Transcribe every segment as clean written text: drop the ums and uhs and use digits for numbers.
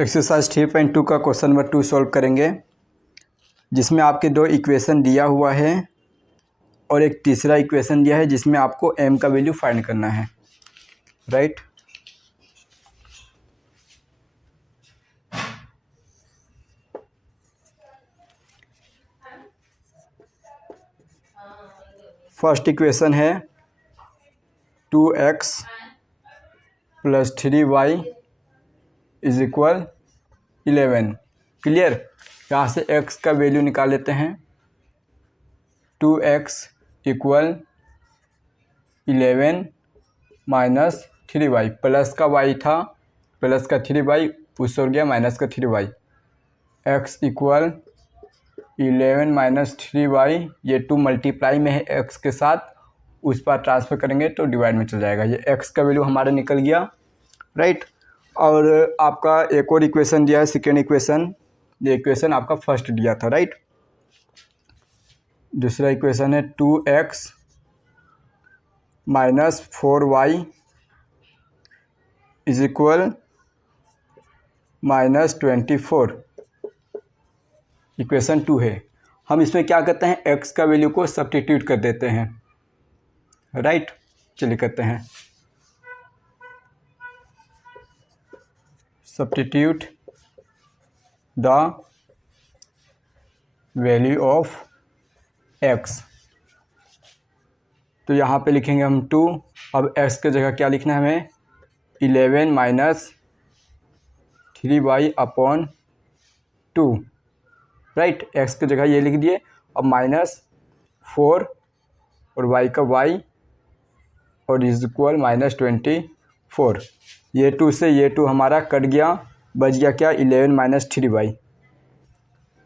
Exercise 3.2 का question number 2 solve करेंगे, जिसमें आपके दो इक्वेशन दिया हुआ है और एक तीसरा इक्वेशन दिया है जिसमें आपको m का वैल्यू फाइंड करना है। राइट, फर्स्ट इक्वेशन है 2x + 3y is equal 11। Clear, यहाँ से x का वैल्यू निकाल लेते हैं। 2x equal 11 minus 3y, plus का y था, प्लस का 3y उस हो गया माइनस का 3y। x equal 11 minus 3y, ये 2 मल्टीप्लाई में है x के साथ, उस पर ट्रांसफ़र करेंगे तो डिवाइड में चल जाएगा। ये x का वैल्यू हमारा निकल गया। राइट, और आपका एक और इक्वेशन दिया है, सेकेंड इक्वेशन। ये इक्वेशन आपका फर्स्ट दिया था। राइट, दूसरा इक्वेशन है 2x minus 4y is equal minus 24। Equation 2 है। हम इसमें क्या करते हैं, x का वैल्यू को सब्स्टिट्यूट कर देते हैं। राइट, चलिए करते हैं। Substitute the value of x, तो यहाँ पे लिखेंगे हम 2। अब x के जगह क्या लिखना है हमें, 11 minus 3y upon 2। Right, x की जगह ये लिख दिए। अब माइनस 4 और y का y और इज इक्वल माइनस 24। ये 2 से ये 2 हमारा कट गया, बच गया क्या, 11 माइनस 3y।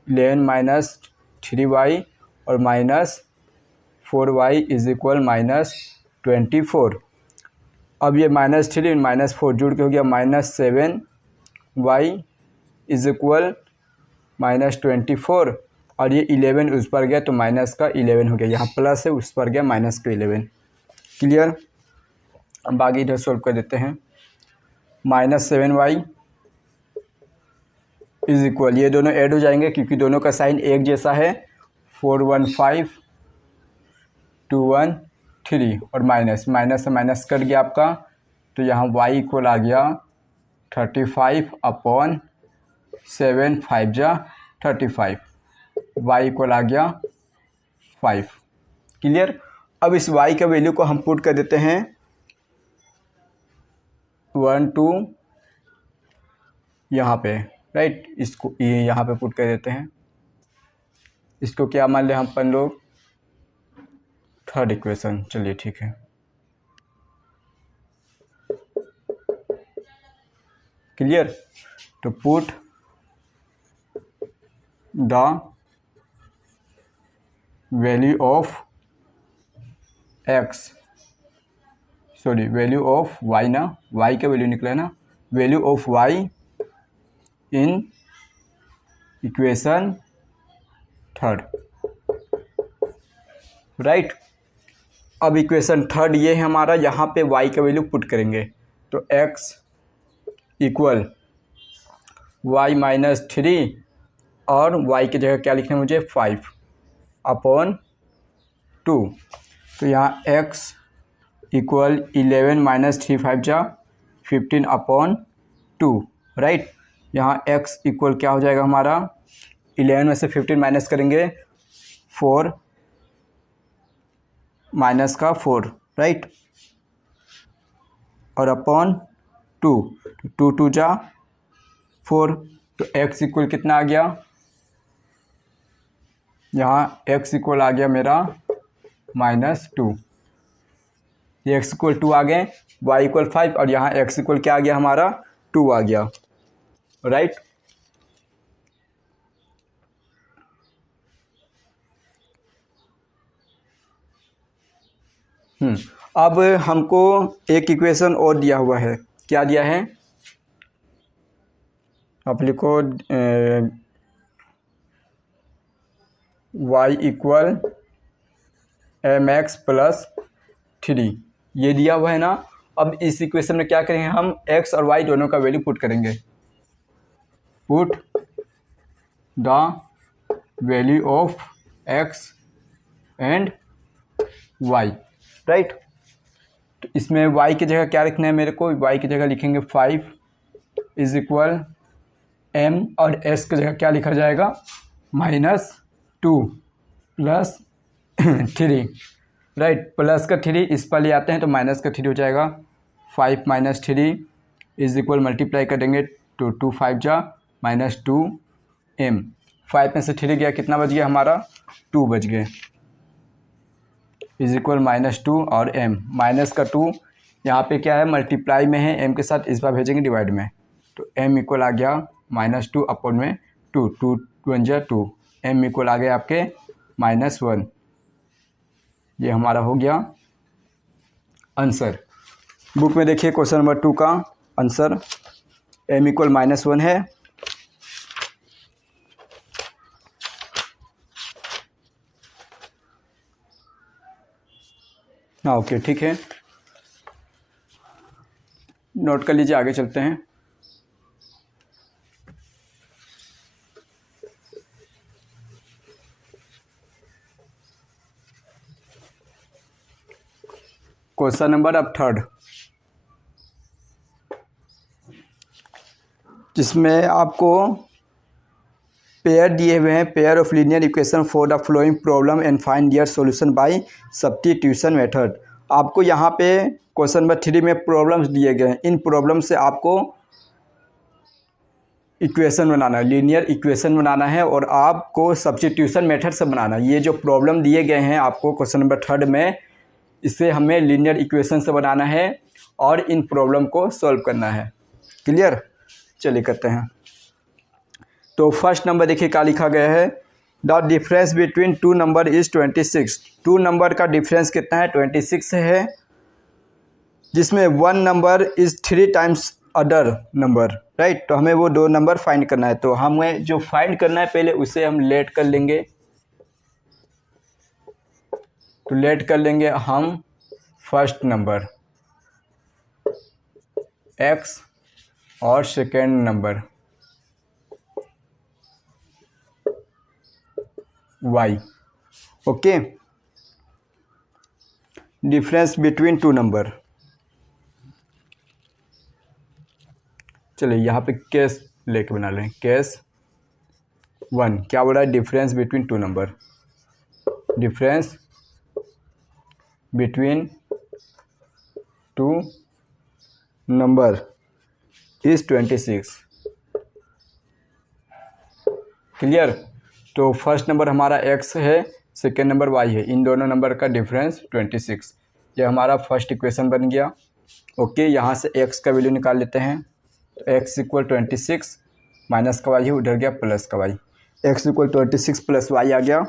11 माइनस 3y और minus 4y is equal minus 24। अब ये माइनस 3 माइनस 4 जुड़ के हो गया minus 7y is equal minus 24, और ये 11 उस पर गया तो माइनस का 11 हो गया। यहाँ प्लस है, उस पर गया माइनस का 11। क्लियर, अब आगे इधर सॉल्व कर देते हैं। माइनस 7y इज इक्वल, ये दोनों ऐड हो जाएंगे क्योंकि दोनों का साइन एक जैसा है। 415 213 और माइनस माइनस से माइनस कट गया आपका, तो यहाँ y इक्वल आ गया 35 अपॉन 7 5 जा 35, y इक्वल आ गया 5। क्लियर, अब इस y का वैल्यू को हम पुट कर देते हैं 1 2 यहाँ पे। राइट, इसको ये यहाँ पे पुट कर देते हैं। इसको क्या मान ले हम अपन लोग, थर्ड इक्वेशन। चलिए ठीक है। क्लियर, तो put the value of x, sorry value of y ना, y का वैल्यू निकला है ना, value of y in equation third. Right, अब इक्वेशन थर्ड ये है हमारा, यहाँ पे y का वैल्यू पुट करेंगे तो x इक्वल y माइनस 3 और y की जगह क्या लिखना है मुझे, 5 अपॉन 2। तो यहाँ x इक्वल 11 माइनस 3 5 जा 15 अपॉन 2। राइट, यहाँ x इक्वल क्या हो जाएगा हमारा, 11 में से 15 माइनस करेंगे 4 माइनस का 4। राइट, और अपॉन 2, 2 2 जा 4, तो x इक्वल कितना आ गया, यहाँ x इक्वल आ गया मेरा -2। ये x इक्वल 2 आ गए, y इक्वल 5, और यहाँ x इक्वल क्या आ गया हमारा, 2 आ गया। राइट, अब हमको एक इक्वेशन और दिया हुआ है। क्या दिया है, आप लिखो y इक्वल mx प्लस 3, ये दिया हुआ है ना। अब इस इक्वेशन में क्या करेंगे हम, x और y दोनों का वैल्यू पुट करेंगे। Put the value of X and Y, right. तो इसमें y की जगह क्या लिखना है मेरे को, y की जगह लिखेंगे 5 इज इक्वल m, और s की जगह क्या लिखा जाएगा -2 प्लस 3, राइट। प्लस का 3 इस पर ले आते हैं तो माइनस का 3 हो जाएगा। 5 - 3 इज इक्वल मल्टीप्लाई करेंगे तो 2 5 जा -2m। 5 में से 3 गया, कितना बच गया हमारा 2 बच गए, इज इक्वल -2 और m, माइनस का 2 यहाँ पे क्या है मल्टीप्लाई में है m के साथ, इस बार भेजेंगे डिवाइड में, तो m इक्वल आ गया -2 अपॉन में 2, 2 1 जा 2, m इक्वल आ गया आपके -1। ये हमारा हो गया आंसर। बुक में देखिए क्वेश्चन नंबर 2 का आंसर m इक्वल -1 है। हाँ ओके, ठीक है, नोट कर लीजिए, आगे चलते हैं। क्वेश्चन नंबर अब 3, जिसमें आपको पेयर दिए हुए हैं, pair of linear equation for the flowing problem and find their solution bye substitution method. आपको यहाँ पे क्वेश्चन नंबर 3 में प्रॉब्लम्स दिए गए हैं, इन प्रॉब्लम से आपको इक्वेशन बनाना है, लीनियर इक्वेशन बनाना है, और आपको सब्स्टिट्यूशन मेथड से बनाना है। ये जो प्रॉब्लम दिए गए हैं आपको क्वेश्चन नंबर 3 में, इसे हमें लीनियर इक्वेशन से बनाना है और इन प्रॉब्लम को सॉल्व करना है। क्लियर, चलिए करते हैं। तो फर्स्ट नंबर देखिए क्या लिखा गया है, the difference between 2 number is 26। 2 number का डिफरेंस कितना है 26 है, जिसमें 1 number is 3 times other number, right. तो हमें वो 2 नंबर फाइंड करना है, तो हमें जो फाइंड करना है पहले उसे हम लेट कर लेंगे। तो लेट कर लेंगे हम फर्स्ट नंबर x और second number y, okay. Difference between 2 number, चलिए यहाँ पे केस लेके बना लें। केस 1 क्या बोला है, difference between 2 number, difference between 2 number is 26। Clear. तो फर्स्ट नंबर हमारा x है, सेकेंड नंबर y है, इन दोनों नंबर का डिफरेंस 26। ये हमारा फर्स्ट इक्वेशन बन गया। ओके, यहाँ से x का वैल्यू निकाल लेते हैं। तो x इक्वल 26 माइनस का y है, उधर गया प्लस का y, x equal 26 plus y आ गया।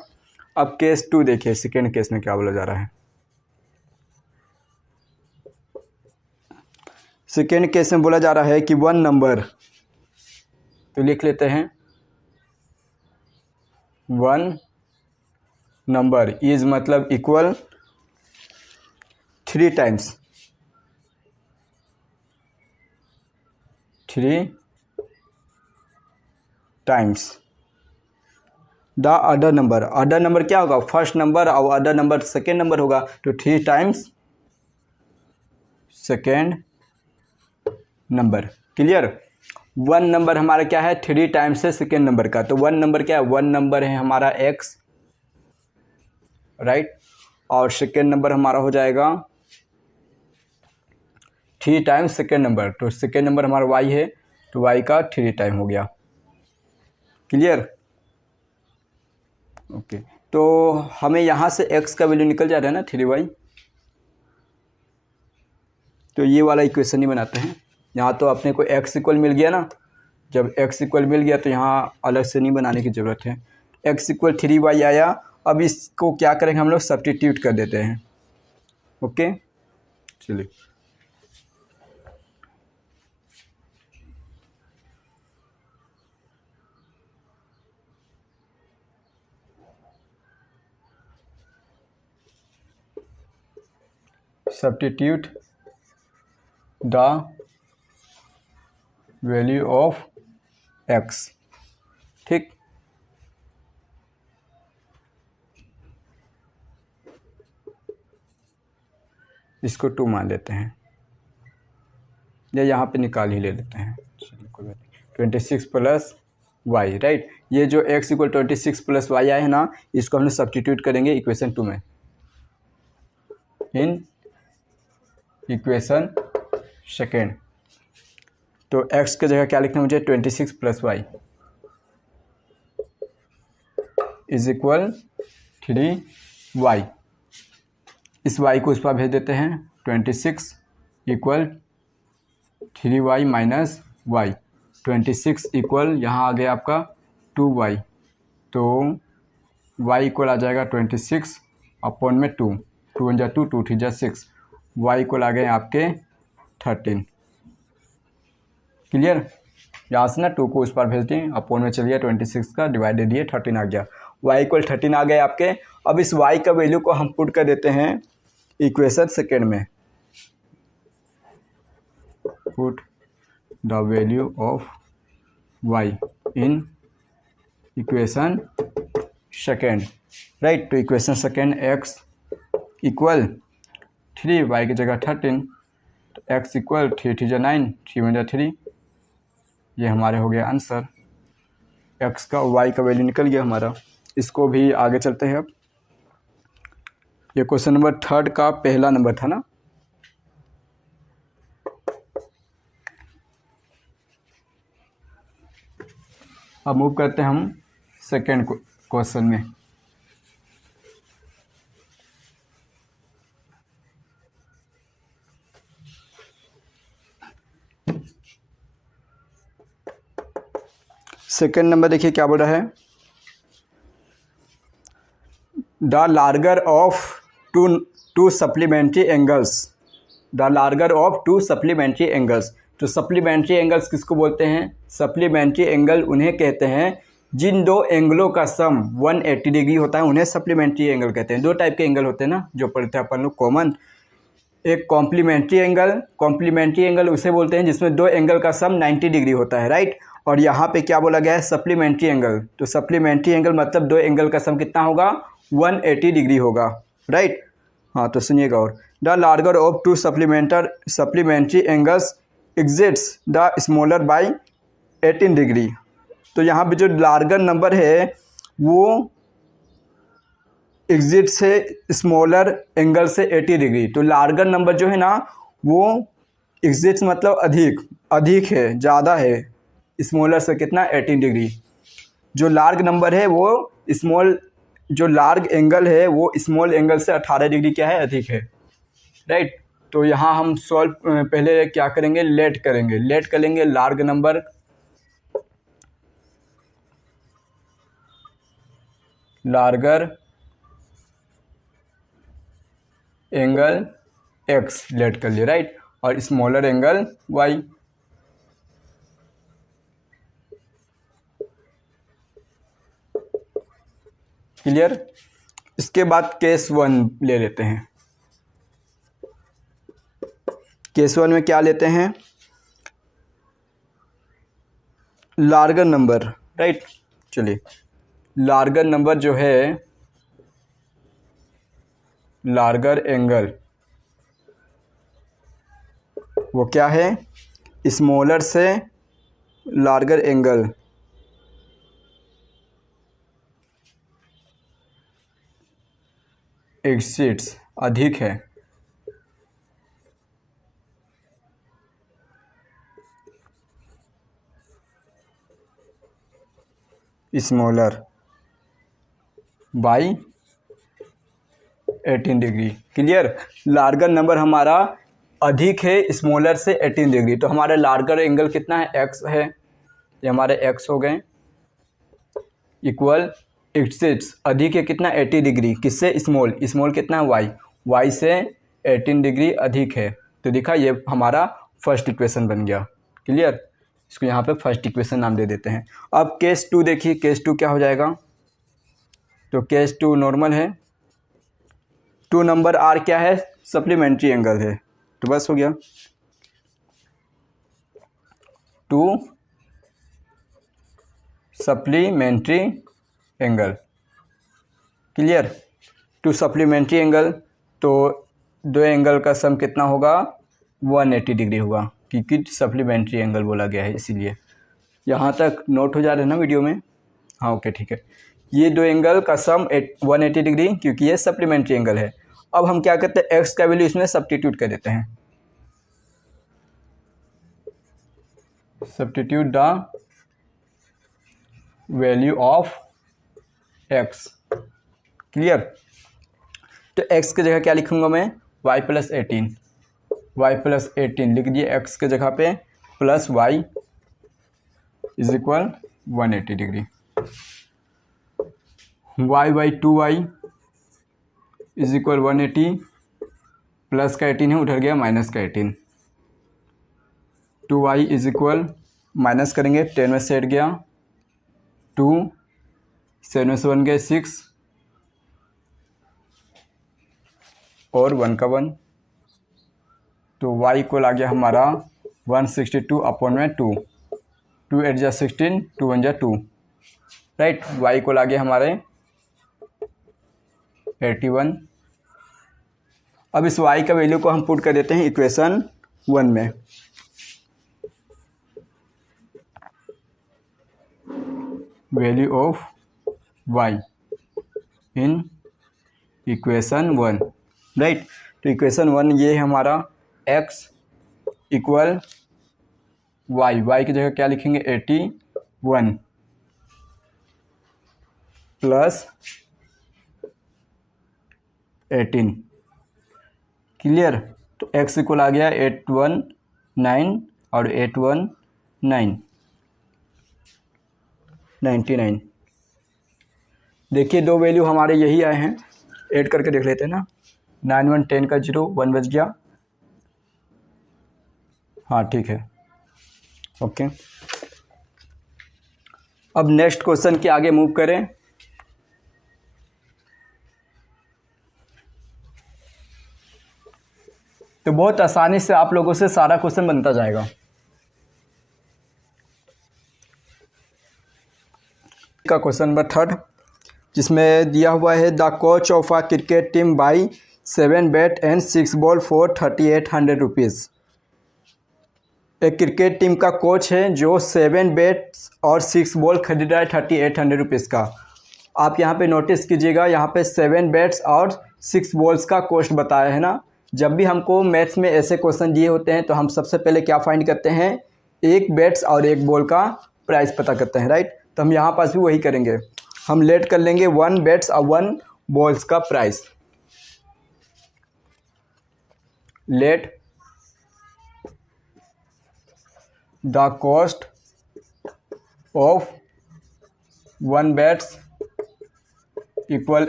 अब केस 2 देखिए, सेकेंड केस में क्या बोला जा रहा है। सेकेंड केस में बोला जा रहा है कि 1 नंबर, तो लिख लेते हैं 1 नंबर इज मतलब equal 3 times, 3 times the other number. Other number क्या होगा, फर्स्ट नंबर, और अदर नंबर सेकेंड नंबर होगा, तो 3 times second number. Clear. 1 number हमारा क्या है 3 टाइम्स है सेकेंड नंबर का, तो 1 नंबर क्या है, 1 नंबर है हमारा x, राइट। और सेकेंड नंबर हमारा हो जाएगा 3 टाइम्स सेकेंड नंबर, तो सेकेंड नंबर हमारा y है, तो y का 3 टाइम हो गया। Clear, okay. तो हमें यहाँ से x का वैल्यू निकल जा रहा है ना 3y, तो ये वाला इक्वेशन ही बनाते हैं। यहाँ तो अपने को x इक्वल मिल गया ना, जब x इक्वल मिल गया तो यहाँ अलग से नहीं बनाने की ज़रूरत है। x इक्वल 3y आया, अब इसको क्या करेंगे हम लोग सब्स्टिट्यूट कर देते हैं। ओके, चलिए substitute the value of x. ठीक, इसको 2 मान लेते हैं या यहाँ पे निकाल ही ले लेते हैं। चलिए कोई बात नहीं, 26 प्लस वाई, राइट। ये जो x इक्वल 26 प्लस वाई आया है ना, इसको हमने सब्स्टिट्यूट करेंगे इक्वेशन 2 में। इन इक्वेशन सेकेंड, तो x की जगह क्या लिखना है मुझे, 26 plus Y is equal 3y। इस y को उस पर भेज देते हैं, 26 equal 3y minus Y. 26 equal यहाँ आ गया आपका 2y, तो y इक्वल आ जाएगा 26 अपॉन में 2, 2 × 2, 2 × 6, y इक्वल आ गए आपके 13। क्लियर, यहाँ से ना 2 को उस पर भेज दें, अपॉन में चलिए 26 का डिवाइडेड ये 13 आ गया, y इक्वल 13 आ गए आपके। अब इस y का वैल्यू को हम पुट कर देते हैं इक्वेशन सेकेंड में। Put the value of y in equation second, right. तो equation second x equal 3, y की जगह 13, तो x इक्वल 3 3 9, 3 × 3, ये हमारे हो गया आंसर। x का y का वैल्यू निकल गया हमारा। इसको भी आगे चलते हैं। अब ये क्वेश्चन नंबर 3 का पहला नंबर था ना। अब मूव करते हैं हम सेकेंड क्वेश्चन में। सेकेंड नंबर देखिए क्या बोल रहा है, the larger of to supplementary angles, the larger of 2 supplementary angles. तो सप्लीमेंट्री एंगल्स किसको बोलते हैं, सप्लीमेंट्री एंगल उन्हें कहते हैं जिन दो एंगलों का सम 180 डिग्री होता है, उन्हें सप्लीमेंट्री एंगल कहते हैं। 2 टाइप के एंगल होते हैं ना, जो पढ़ते हैं अपन लोग कॉमन। एक कॉम्प्लीमेंट्री एंगल उसे बोलते हैं जिसमें 2 एंगल का सम 90 डिग्री होता है, राइट। और यहाँ पे क्या बोला गया है, सप्लीमेंट्री एंगल। तो सप्लीमेंट्री एंगल मतलब 2 एंगल का सम कितना होगा, 180 डिग्री होगा, राइट। हाँ, तो सुनिएगा, और the larger of 2 supplementary angles exits the smaller by 18 degree. तो यहाँ पे जो लार्गर नंबर है वो एग्जिट से स्मॉलर एंगल से 80 डिग्री। तो लार्गर नंबर जो है ना वो एग्जिट मतलब अधिक है, ज़्यादा है, स्मॉलर से कितना, 18 डिग्री। जो लार्ग नंबर है वो जो लार्ग एंगल है वो स्मॉल एंगल से 18 डिग्री क्या है, अधिक है, राइट। तो यहाँ हम सॉल्व पहले क्या करेंगे, लेट करेंगे large number larger angle x let कर लिए, राइट, और स्मॉलर एंगल y। क्लियर। इसके बाद केस 1 ले लेते हैं। केस 1 में क्या लेते हैं, लार्गर नंबर, राइट। चलिए, लार्गर नंबर जो है, लार्गर एंगल वो क्या है, स्मॉलर से लार्गर एंगल एक्सिट्स अधिक है smaller by 18 degree. Clear. Larger number हमारा अधिक है स्मॉलर से 18 डिग्री, तो हमारा लार्गर एंगल कितना है, x है, ये हमारे x हो गए, इक्वल एक्सिट्स अधिक है कितना, 80 डिग्री, किससे, स्मॉल कितना है, y से 18 डिग्री अधिक है। तो दिखा, ये हमारा फर्स्ट इक्वेशन बन गया। क्लियर। इसको यहाँ पे फर्स्ट इक्वेशन नाम दे देते हैं। अब केस 2 देखिए, केस 2 क्या हो जाएगा, तो केस 2 नॉर्मल है, 2 नंबर r क्या है, सप्लीमेंट्री एंगल है, तो बस हो गया। 2 supplementary angle. Clear? To supplementary angle, तो दो एंगल का सम कितना होगा? 180 डिग्री होगा, क्योंकि सप्लीमेंट्री एंगल बोला गया है इसीलिए। यहाँ तक नोट हो जा रहा है ना वीडियो में? हाँ ओके ठीक है। ये दो एंगल का सम 180 डिग्री, क्योंकि ये सप्लीमेंट्री एंगल है। अब हम क्या करते हैं, एक्स का वैल्यू इसमें सब्स्टिट्यूट कर देते हैं। Substitute the value of x. Clear? तो x की जगह क्या लिखूंगा मैं? y प्लस 18, वाई प्लस 18 लिख दिए x के जगह पे, plus y is equal 180 degree. y by 2y is equal 180, plus का 18 है उधर गया माइनस का 18, 2y इज इक्वल, माइनस करेंगे 10 में से 8 गया 2, 7 में से 1 गया 6 और 1 का 1, तो y को ला गया हमारा 162 अपॉन में 2, 2 8 जा 16, 2 1 जा 2, राइट। y को ला गया हमारे 81। अब इस y का वैल्यू को हम पुट कर देते हैं इक्वेशन 1 में। Value of y in equation 1, right. तो इक्वेशन 1 ये है हमारा x इक्वल y की जगह क्या लिखेंगे? 81 प्लस 18। क्लियर? तो x इक्वल आ गया 819 और 819 99। देखिए दो वैल्यू हमारे यही आए हैं, ऐड करके देख लेते हैं ना। 9 1 10 का 0, 1 बच गया। हाँ ठीक है, ओके। अब नेक्स्ट क्वेश्चन के आगे मूव करें। तो बहुत आसानी से आप लोगों से सारा क्वेश्चन बनता जाएगा। का क्वेश्चन नंबर 3, जिसमें दिया हुआ है the coach of a cricket team by 7 bat and 6 ball for 3800 rupees. एक क्रिकेट टीम का कोच है जो 7 बैट्स और 6 बॉल खरीद रहा है 3800 रुपीज़ का। आप यहाँ पे नोटिस कीजिएगा, यहाँ पे 7 बैट्स और 6 बॉल्स का कॉस्ट बताया है ना। जब भी हमको मैथ्स में ऐसे क्वेश्चन दिए होते हैं तो हम सबसे पहले क्या फाइंड करते हैं? एक बैट्स और एक बॉल का प्राइस पता करते हैं, राइट। तो हम यहाँ पास भी वही करेंगे, हम लेट कर लेंगे 1 बैट्स और 1 बॉल्स का price. Let the cost of 1 bats equal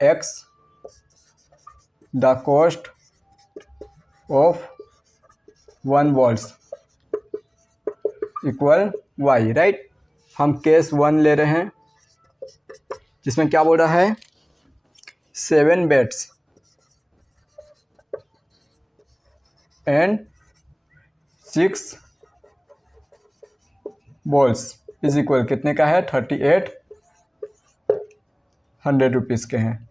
x, the cost of 1 balls equal y, right. हम केस 1 ले रहे हैं, जिसमें क्या बोल रहा है? 7 bats and 6 balls is equal कितने का है? 3800 रुपीज़ के हैं,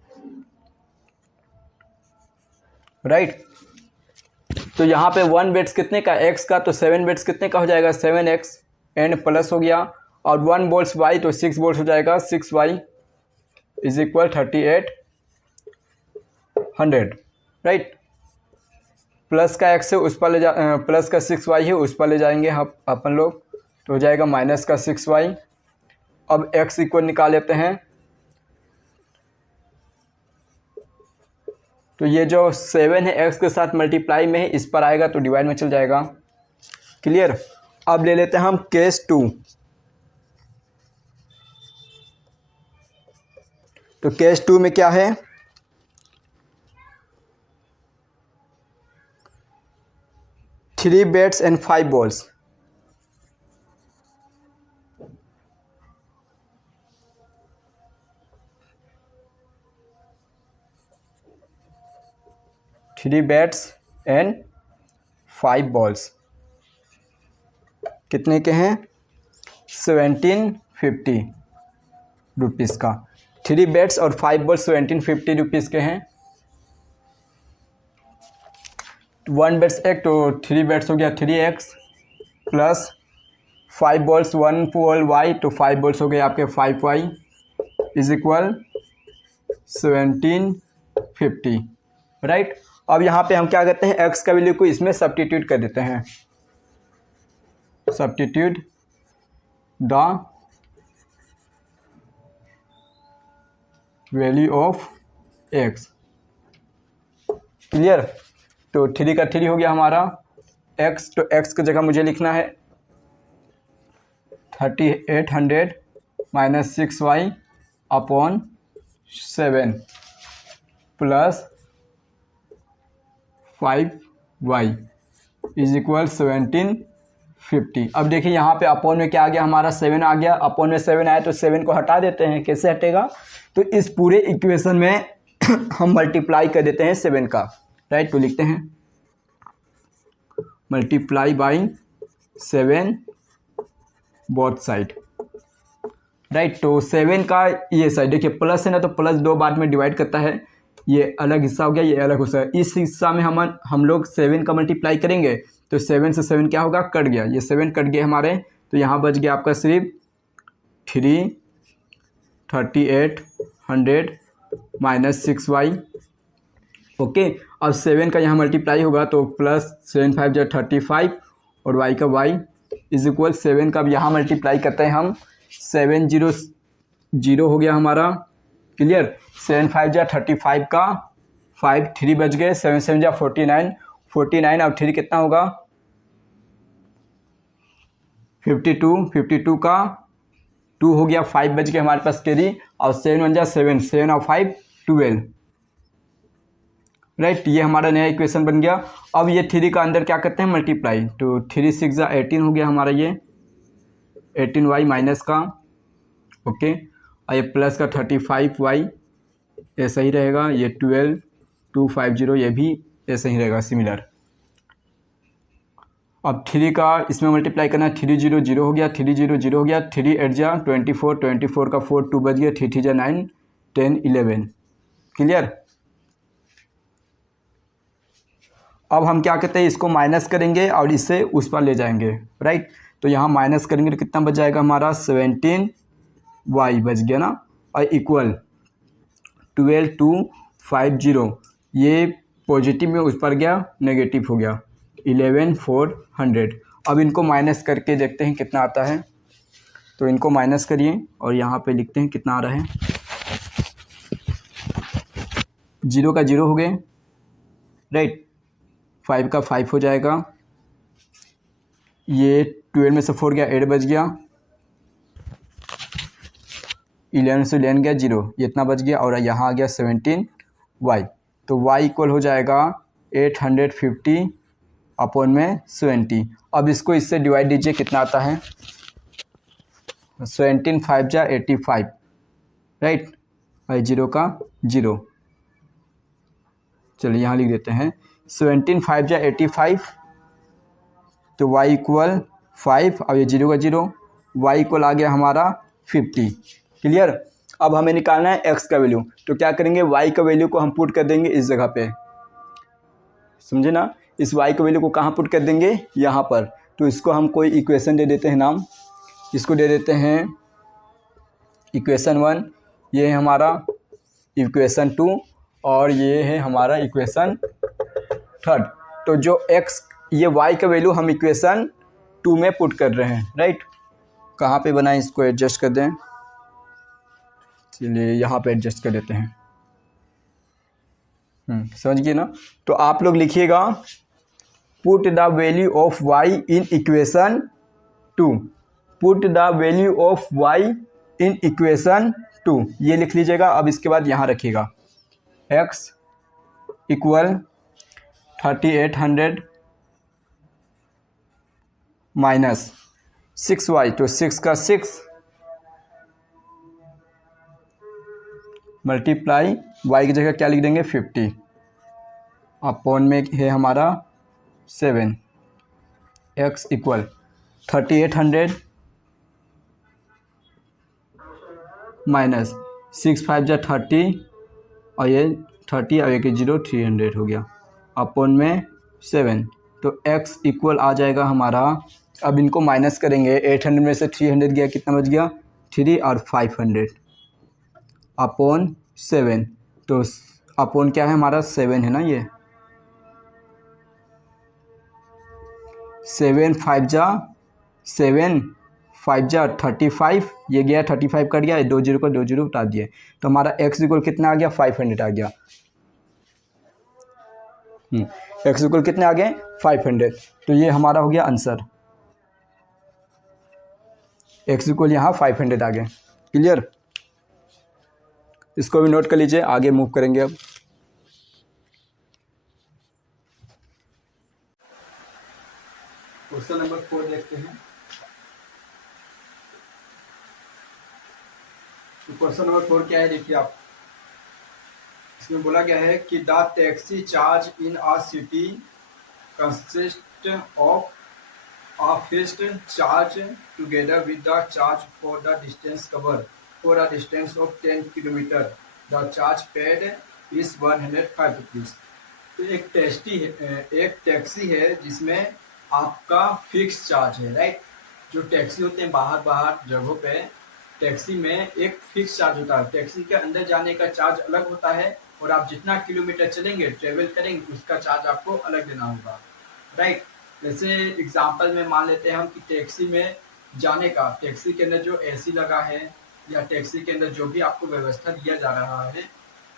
राइट। तो यहाँ पे 1 बैट्स कितने का? x का, तो 7 बैट्स कितने का हो जाएगा? 7x एंड प्लस हो गया, और 1 बॉल्स y, तो 6 बॉल्स हो जाएगा 6y is equal 3800, right. Plus का x है उस पर ले जा, प्लस का 6y है उस पर ले जाएंगे हम अपन लोग, तो हो जाएगा माइनस का 6y। अब x इक्वल निकाल लेते हैं, तो ये जो 7 है x के साथ मल्टीप्लाई में है, इस पर आएगा तो डिवाइड में चल जाएगा। क्लियर? अब ले लेते हैं हम केस 2। तो केस 2 में क्या है? 3 bats and 5 balls. Three bats and 5 balls कितने के हैं? 1750 रुपीज़ का। 3 बेड्स और 5 बॉल्स 1750 रुपीज़ के हैं। 1 बेड्स एक, तो 3 बेड्स हो गया 3x plus 5 balls 1 ball y, तो 5 बॉल्स हो गए आपके 5y इज इक्वल 1750, राइट। अब यहाँ पे हम क्या करते हैं, x का वैल्यू को इसमें सब्स्टिट्यूट कर देते हैं। Substitute the value of x, clear. तो 3 का 3 हो गया हमारा x, तो x की जगह मुझे लिखना है 3800 minus 6y upon 7 plus 5y is equal 1750। अब देखिए यहाँ पे अपॉन में क्या आ गया, हमारा 7 आ गया। अपॉन में 7 आया तो 7 को हटा देते हैं। कैसे हटेगा, तो इस पूरे इक्वेशन में हम मल्टीप्लाई कर देते हैं 7 का, राइट। तो लिखते हैं multiply by 7 both side, right. तो 7 का ये साइड देखिए प्लस है ना, तो प्लस 2 बार में डिवाइड करता है। ये अलग हिस्सा हो गया, ये अलग हिस्सा है। इस हिस्सा में हम लोग 7 का मल्टीप्लाई करेंगे तो 7 से 7 क्या होगा, कट गया। ये 7 कट गए हमारे, तो यहाँ बच गया आपका सिर्फ 3800 माइनस 6y, ओके। अब 7 का यहाँ मल्टीप्लाई होगा तो प्लस 7 5 जो 35 और y का y इज इक्वल 7 का अब यहाँ मल्टीप्लाई करते हैं हम 700 हो गया हमारा, क्लियर। 7 5 जा 35 का 5 3 बच गए, 7 7 जा 49 अब 3 कितना होगा 52 का 2 हो गया, 5 बच गए हमारे पास कैरी, और 7 1 जा 7 7 और 5 12, राइट। ये हमारा नया इक्वेशन बन गया। अब ये 3 का अंदर क्या करते हैं मल्टीप्लाई, तो 3 6 जा 18 हो गया हमारा, ये 18y माइनस का, ओके। और ये प्लस का 35y ऐसा ही रहेगा, ये 12250 ये भी ऐसा ही रहेगा सिमिलर। अब 3 का इसमें मल्टीप्लाई करना, 3 0 0 हो गया, 3 0 0 हो गया, 3 8 जा 24 24 का 4 2 बच गया, 3 3 जा 9 10 11, क्लियर। अब हम क्या कहते हैं, इसको माइनस करेंगे और इसे उस पर ले जाएंगे, राइट। तो यहाँ माइनस करेंगे तो कितना बच जाएगा हमारा 17y बच गया ना, और इक्वल 12250, ये पॉजिटिव में उस पर गया, नेगेटिव हो गया 11400। अब इनको माइनस करके देखते हैं कितना आता है, तो इनको माइनस करिए और यहाँ पे लिखते हैं कितना आ रहा है। 0 का 0 हो गए, राइट। 5 का 5 हो जाएगा, ये 12 में से 4 गया 8 बच गया, 11 से 11 गया 0, ये इतना बच गया, और यहाँ आ गया 17y, तो y इक्वल हो जाएगा 850 अपॉन में 20। अब इसको इससे डिवाइड दीजिए कितना आता है, 17 5 जा 85, राइट, और 0 का 0, चलिए यहाँ लिख देते हैं 17 5 जा 85, तो y इक्वल 5, अब ये 0 का 0, y इक्वल आ गया हमारा 50, क्लियर। अब हमें निकालना है x का वैल्यू, तो क्या करेंगे y का वैल्यू को हम पुट कर देंगे इस जगह पे, समझे ना। इस y का वैल्यू को कहाँ पुट कर देंगे, यहाँ पर। तो इसको हम कोई इक्वेशन दे देते हैं नाम, इसको दे देते हैं इक्वेशन 1, ये है हमारा इक्वेशन 2, और ये है हमारा इक्वेशन 3। तो जो x ये y का वैल्यू हम इक्वेशन 2 में पुट कर रहे हैं, राइट। कहाँ पे बनाएं, इसको एडजस्ट कर दें, चलिए यहाँ पे एडजस्ट कर देते हैं, समझ गए ना। तो आप लोग लिखिएगा put the value of y in equation 2, put the value of y in equation 2, ये लिख लीजिएगा। अब इसके बाद यहाँ रखिएगा x इक्वल 3800 माइनस 6y, तो 6 का 6 मल्टीप्लाई y की जगह क्या लिख देंगे 50, अपॉन में है हमारा 7, x इक्वल 3800 माइनस 6×5 = 30 और ये 30 और एक 0 300 हो गया अपॉन में 7। तो x इक्वल आ जाएगा हमारा, अब इनको माइनस करेंगे, 800 में से 300 गया, कितना बच गया 3 और 500 अपॉन 7। तो अपॉन क्या है हमारा 7 है ना, ये 7×5 = 35, ये गया 35 कट गया, 2 0 को 2 0 उठा दिए, तो हमारा x इक्वल कितना आ गया 500 आ गया। x इक्वल कितने आ गए 500। तो ये हमारा हो गया आंसर, x इक्वल यहाँ 500 आ गए। क्लियर, इसको भी नोट कर लीजिए, आगे मूव करेंगे अब। क्वेश्चन नंबर 4 देखते हैं। तो क्वेश्चन नंबर 4 क्या है देखिए आप, इसमें बोला गया है कि the taxi charge in a city consist of a fixed charge together with the charge for the distance covered for a distance of 10 km. The charge paid is 105 rupees. तो एक टैक्सी है जिसमें आपका फिक्स चार्ज है, right. जो taxi होते हैं बाहर जगहों पे, टैक्सी में एक फिक्स चार्ज होता है, टैक्सी के अंदर जाने का चार्ज अलग होता है, और आप जितना किलोमीटर चलेंगे ट्रेवल करेंगे उसका चार्ज आपको अलग देना होगा, राइट। जैसे एग्जांपल में मान लेते हैं हम कि टैक्सी में जाने का, टैक्सी के अंदर जो एसी लगा है या टैक्सी के अंदर जो भी आपको व्यवस्था दिया जा रहा है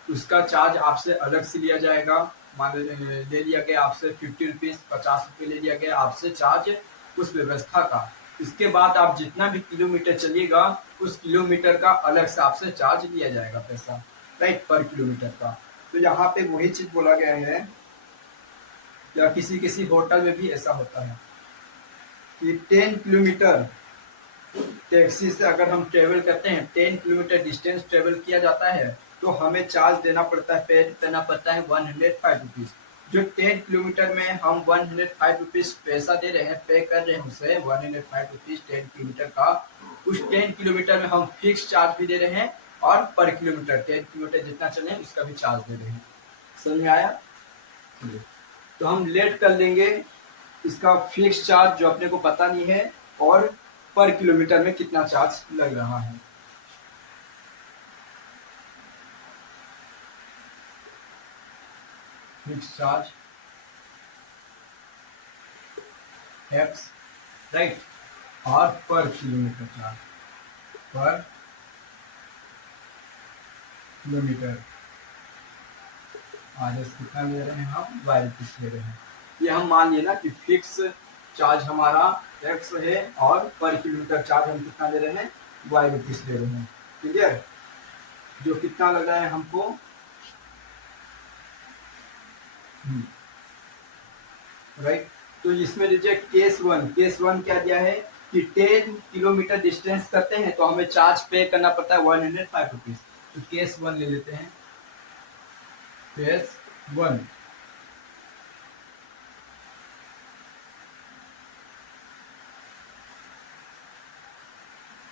उसका चार्ज आपसे अलग से लिया जाएगा। मान ले लिया गया आपसे 50 रुपीज़, 50 रुपये ले लिया गया आपसे चार्ज उस व्यवस्था का। इसके बाद आप जितना भी किलोमीटर चलिएगा उस किलोमीटर का अलग से आपसे चार्ज लिया जाएगा पैसा, राइट, पर किलोमीटर का। तो यहाँ पे वही चीज बोला गया है, या किसी होटल में भी ऐसा होता है कि 10 किलोमीटर टैक्सी से अगर हम ट्रेवल करते हैं, 10 किलोमीटर डिस्टेंस ट्रेवल किया जाता है तो हमें चार्ज देना पड़ता है, पे करना पड़ता है 105 रुपीज़। जो 10 किलोमीटर में हम 105 रुपीज़ पैसा दे रहे हैं, पे कर रहे हैं उसे 105 रुपीज़ 10 किलोमीटर का, उस 10 किलोमीटर में हम फिक्स चार्ज भी दे रहे हैं और पर किलोमीटर 10 किलोमीटर जितना चले उसका भी चार्ज दे रहे हैं। समझ में आया? तो हम लेट कर लेंगे इसका फिक्स चार्ज जो अपने को पता नहीं है और पर किलोमीटर में कितना चार्ज लग रहा है। फिक्स चार्ज एक्स, राइट, और पर किलोमीटर चार्ज पर किलोमीटर आर एस कितना ले रहे हैं हम, वाई रुपीस ले रहे हैं। ये हम मान लिए ना कि फिक्स चार्ज हमारा एक्स है और पर किलोमीटर चार्ज हम कितना ले रहे हैं, वाई रुपीस ले रहे हैं। क्लियर, जो कितना लग रहा है हमको, राइट। तो इसमें लीजिए केस वन क्या दिया है कि 10 किलोमीटर डिस्टेंस करते हैं तो हमें चार्ज पे करना पड़ता है 105 रुपीज। तो केस 1 ले लेते हैं, case 1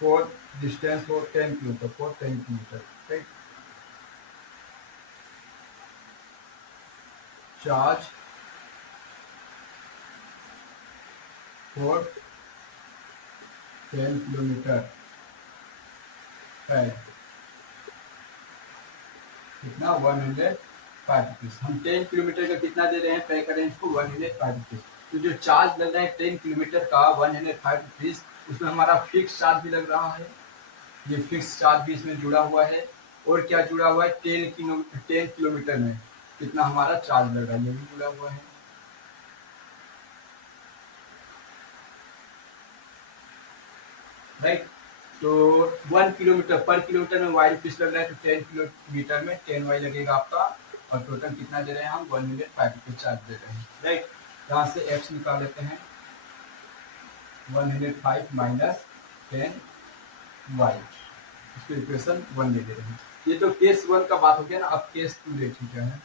for distance for 10 kilometre, right. Charge for 10 kilometre है कितना, 105 रुपीज। हम 10 किलोमीटर का कितना दे रहे हैं, पे करें इसको 105 रुपीज। तो जो चार्ज लग रहा है 10 किलोमीटर का 105 रुपीज, उसमें हमारा फिक्स चार्ज भी लग रहा है, ये फिक्स चार्ज भी इसमें जुड़ा हुआ है। और क्या जुड़ा हुआ है, 10 किलोमीटर में कितना हमारा चार्ज लग रहा है, ये भी जुड़ा हुआ है, राइट। तो 1 किलोमीटर पर किलोमीटर में वाई रुपीस लग रहा है, तो 10 किलोमीटर में 10 वाई लगेगा आपका, और टोटल कितना दे रहे हैं हम, 105 रुपीज चार्ज दे रहे हैं, राइट। यहाँ से एक्स निकाल लेते हैं, 105 माइनस 10 वाई, इसको इक्वेशन 1 ले रहे हैं। ये तो केस 1 का बात हो गया ना। अब केस 2 देखिए है,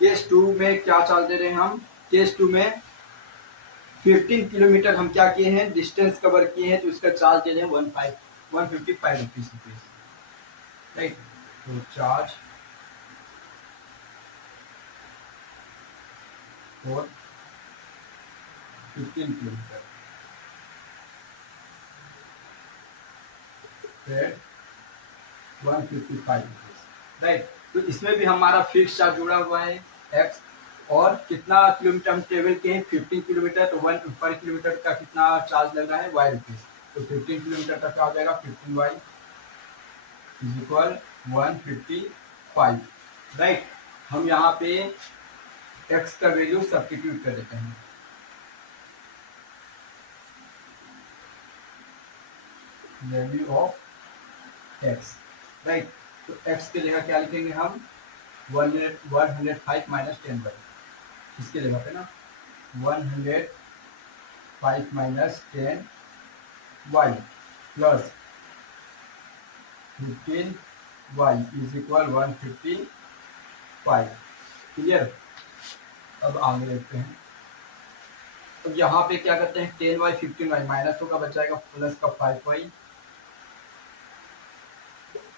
केस 2 में क्या चार्ज दे रहे हैं हम, केस 2 में 15 किलोमीटर हम क्या किए हैं, डिस्टेंस कवर किए हैं, तो इसका चार्ज दे रहे हैं 155 रुपीज, राइट। तो charge for 15 kilometre at 155 rupees, right. तो इसमें भी हमारा फिक्स चार्ज जुड़ा हुआ है एक्स, और कितना किलोमीटर हम ट्रेवल किए हैं 15 किलोमीटर, तो 1 पर किलोमीटर का कितना चार्ज लग रहा है वाई रुपीज। तो 15 किलोमीटर का क्या हो जाएगा 15y इज इक्वल 155, राइट। हम यहाँ पे x का वैल्यू सब्स्टिट्यूट कर देते हैं, वैल्यू ऑफ x, राइट। तो x की जगह क्या लिखेंगे हम 105 माइनस 10y, इसके जगह पे ना 105 minus 10y plus 15y is equal 155, clear. अब आगे देखते हैं। अब यहाँ पे क्या करते हैं 10y 15y माइनस होगा, बचाएगा प्लस का 5y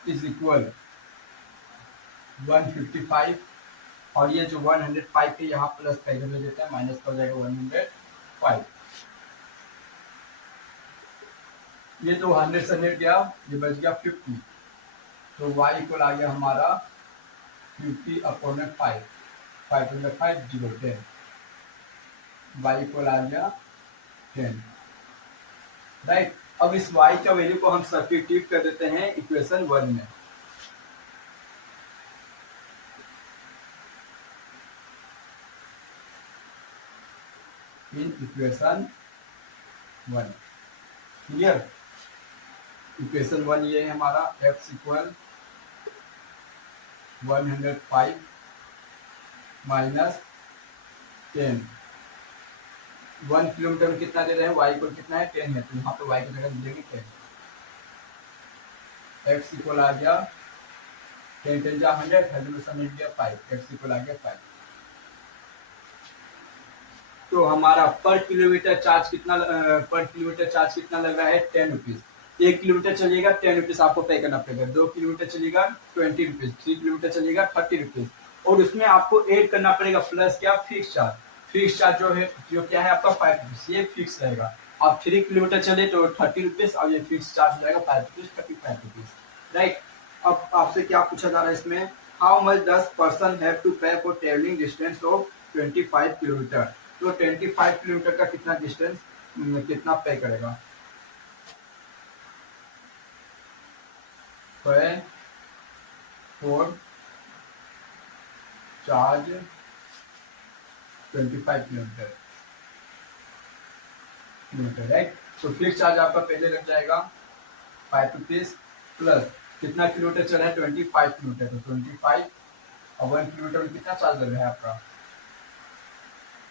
इज इक्वल 155, और ये जो 105 है यहाँ प्लस का इधर ले देते हैं, माइनस का हो जाएगा 105। ये तो 100 से 100 गया, ये बच गया 50, तो y इक्वल आ गया हमारा 50 अपॉन 5, 5 0 10, y इक्वल आ गया 10, राइट। अब इस y का वैल्यू को हम सब्स्टिट्यूट कर देते हैं इक्वेशन 1 में, इन इक्वेशन 1, क्लियर। इक्वेशन 1 ये है हमारा x इक्वल 105 माइनस 10, 1 किलोमीटर में कितना दे रहे हैं, y इक्वल कितना है 10 है, तो यहाँ पे y की जगह मिलेगी 10, x इक्वल आ गया 10 10 जा 100, 100 में से मिल गया 5, x इक्वल आ गया 5। तो हमारा पर किलोमीटर चार्ज कितना लग रहा है 10 रुपीज। 1 किलोमीटर चलिएगा 10 रुपीज आपको पे करना पड़ेगा, 2 किलोमीटर चलिएगा 20 रुपीज, 3 किलोमीटर चलिएगा 30 रुपीज, और उसमें आपको ऐड करना पड़ेगा प्लस क्या फिक्स चार्ज। फिक्स चार्ज जो क्या है आपका 5 रुपीज, ये फिक्स रहेगा। आप 3 किलोमीटर चले तो 30 रुपीज, और ये फिक्स चार्ज हो जाएगा 5 रुपीज, 35 रुपीज, राइट। अब आपसे क्या पूछा जा रहा है इसमें, how much does person have to pay for travelling distance of 25 kilometre. तो 25 किलोमीटर का कितना डिस्टेंस कितना पे करेगा, पे फॉर चार्ज 25 किलोमीटर, राइट। तो फिक्स चार्ज आपका पहले लग जाएगा 5 रुपीज, प्लस कितना किलोमीटर चला है 25 किलोमीटर, तो 25 और 1 किलोमीटर में कितना चार्ज लग रहा है आपका,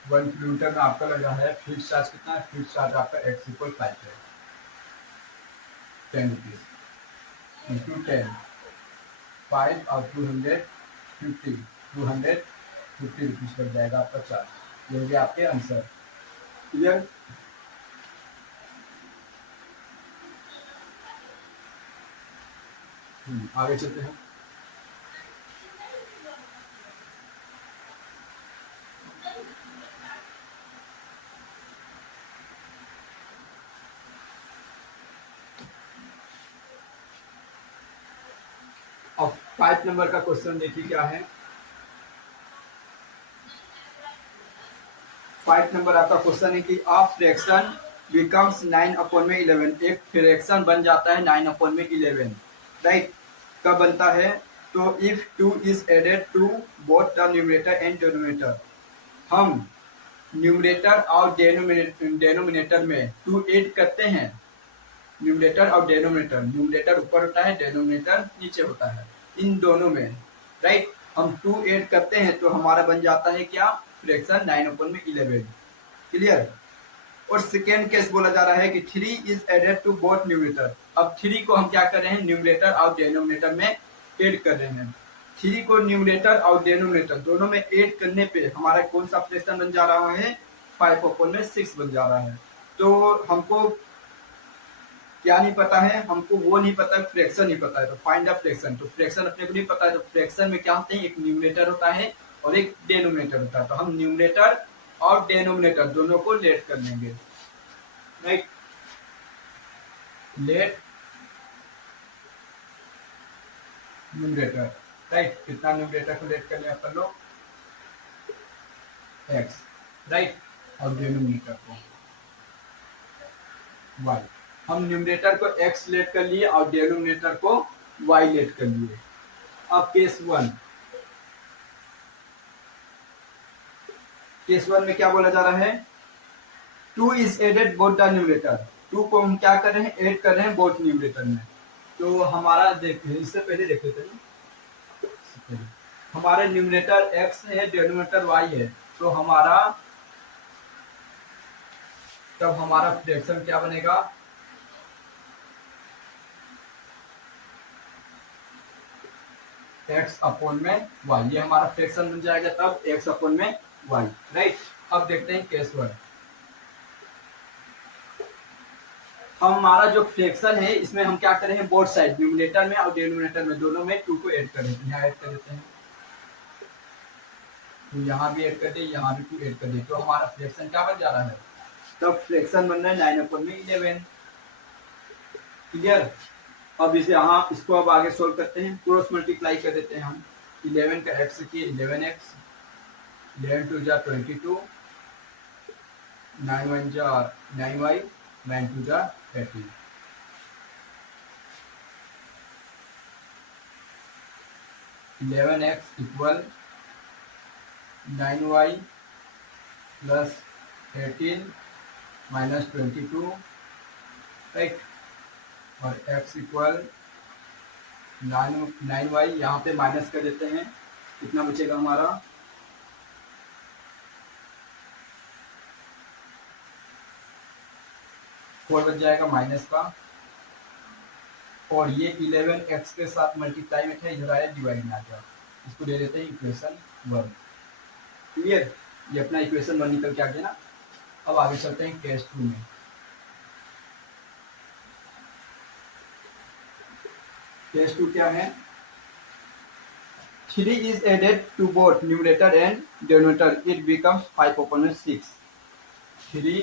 1 किलोमीटर में आपका लगा है फिक्स चार्ज कितना है, फिक्स चार्ज आपका x इक्वल 5 है, 10 रुपीज इंटू 10, 5 और 250 रुपीज लग जाएगा आपका चार्ज। ये हो गया आपके आंसर, क्लियर। आगे चलते हैं। अब 5 नंबर का क्वेश्चन देखिए क्या है। 5 नंबर आपका क्वेश्चन है कि अ फ्रैक्शन बिकम्स 9/11, एक फ्रैक्शन बन जाता है 9/11, राइट। कब बनता है, तो if 2 is added to both the numerator and denominator, हम न्यूमरेटर और डेनोमिनेटर में 2 ऐड करते हैं, न्यूमरेटर और डेनोमिनेटर, न्यूमरेटर ऊपर होता है डेनोमिनेटर नीचे होता है, इन दोनों में, राइट। हम 2 ऐड करते हैं तो हमारा बन जाता है क्या फ्रैक्शन 9/11, क्लियर। और सेकेंड केस बोला जा रहा है कि 3 is added to both numerator, अब 3 को हम क्या कर रहे हैं न्यूमरेटर और डेनोमिनेटर में ऐड कर रहे हैं। 3 को न्यूमरेटर और डेनोमिनेटर दोनों में ऐड करने पे हमारा कौन सा फ्रैक्शन बन जा रहा है, 5/6 बन जा रहा है। तो हमको क्या नहीं पता है, हमको वो नहीं पता है, फ्रैक्शन नहीं पता है। तो फाइंड द फ्रैक्शन, तो फ्रैक्शन अपने को नहीं पता है। तो फ्रैक्शन में क्या होते हैं, एक न्यूमरेटर होता है और एक डेनोमिनेटर होता है। तो हम न्यूमरेटर और डेनोमिनेटर दोनों को लेट कर लेंगे, राइट। Let numerator, right. कितना न्यूमरेटर को लेट कर लिया अपन लोग, एक्स, राइट। और डेनोमिनेटर को वाई। हम न्यूमरेटर को एक्स लेट कर लिए और डेनोमिनेटर को वाई लेट कर लिए। अब केस वन में क्या बोला जा रहा है, 2 is added both the numerator. 2 को हम क्या कर रहे हैं, ऐड कर रहे हैं बोथ न्यूमरेटर में। तो हमारा देखते हैं, इससे पहले देख लेते हैं। हमारे न्यूमरेटर x है, डेनोमिनेटर y है। तो हमारा फ्रैक्शन क्या बनेगा, x अपॉन में y। ये हमारा फ्रैक्शन बन जाएगा तब x अपॉन में y, राइट। अब देखते हैं केस 1। हमारा जो फ्रैक्शन है इसमें हम क्या कर रहे हैं, बोथ साइड न्यूमरेटर में और डेनोमिनेटर में दोनों में 2 को ऐड कर देते हैं। यहाँ ऐड कर देते हैं, तो यहाँ भी ऐड कर दे, यहाँ भी 2 ऐड कर दे। तो हमारा फ्रैक्शन क्या बन जा रहा है, तब फ्रैक्शन बन रहा है 9/11। क्लियर। अब इसे यहाँ इसको अब आगे सोल्व करते हैं, क्रॉस मल्टीप्लाई कर देते हैं हम। 11 का x किए 11x, 11 2 जा 22, 9 1 जा 9y, 9 2 जा 30। 11x equal 9y plus 13 minus 22, right. और x इक्वल 9y, यहाँ पे माइनस कर देते हैं, कितना बचेगा हमारा, 4 बच जाएगा माइनस का। और ये 11x के साथ मल्टीप्लाई में था, इधर आया डिवाइड में आ गया। इसको दे देते हैं इक्वेशन 1। क्लियर। ये अपना इक्वेशन 1 निकल के आ गया ना। अब आगे चलते हैं केस 2 में। केस 2 क्या है, 3 is added to both numerator and denominator, it becomes 5/6। 3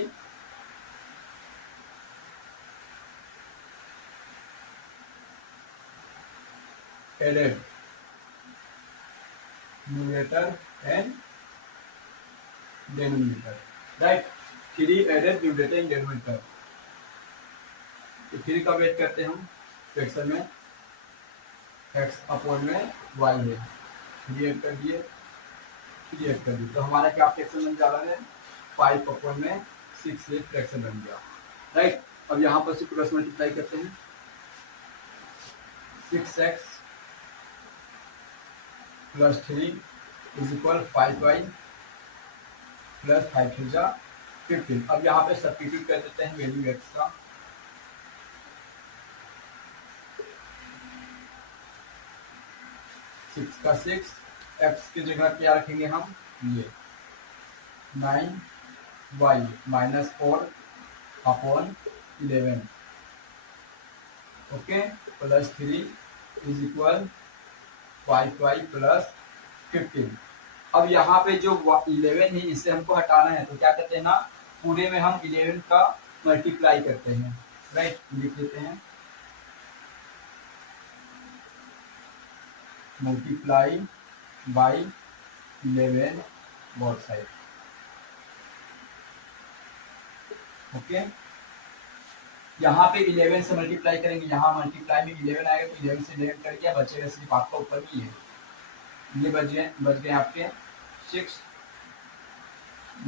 added numerator and denominator, right। 3 added numerator and denominator। तो 3 का वेट करते हैं हम फ्रैक्शन में, x अपॉन में y है। 3 ऐड कर दिए, 3 ऐड कर दिए। तो हमारा क्या फ्रैक्शन बन जा रहा है, 5/6 से फ्रैक्शन बन गया, राइट। अब यहाँ पर से क्रॉस मल्टीप्लाई करते हैं, 6x plus 3 is equal 5y plus 5 3 जा 15। अब यहाँ पे सब्स्टिट्यूट कर देते हैं वैल्यू x का। 6 का 6, x की जगह क्या रखेंगे हम, ये 9y minus 4 upon 11, okay, plus 3 is equal 5y plus 15। अब यहाँ पे जो 11 है इसे हमको हटाना है, तो क्या करते हैं ना, पूरे में हम 11 का मल्टीप्लाई करते हैं, राइट। लिख लेते हैं multiply by 11 both side, okay. यहाँ पे 11 से मल्टीप्लाई करेंगे, यहाँ मल्टीप्लाई में 11 आएगा तो 11 से डिवाइड कर दिया, बचेगा सिर्फ आपका ऊपर भी है। ये बच गए आपके 6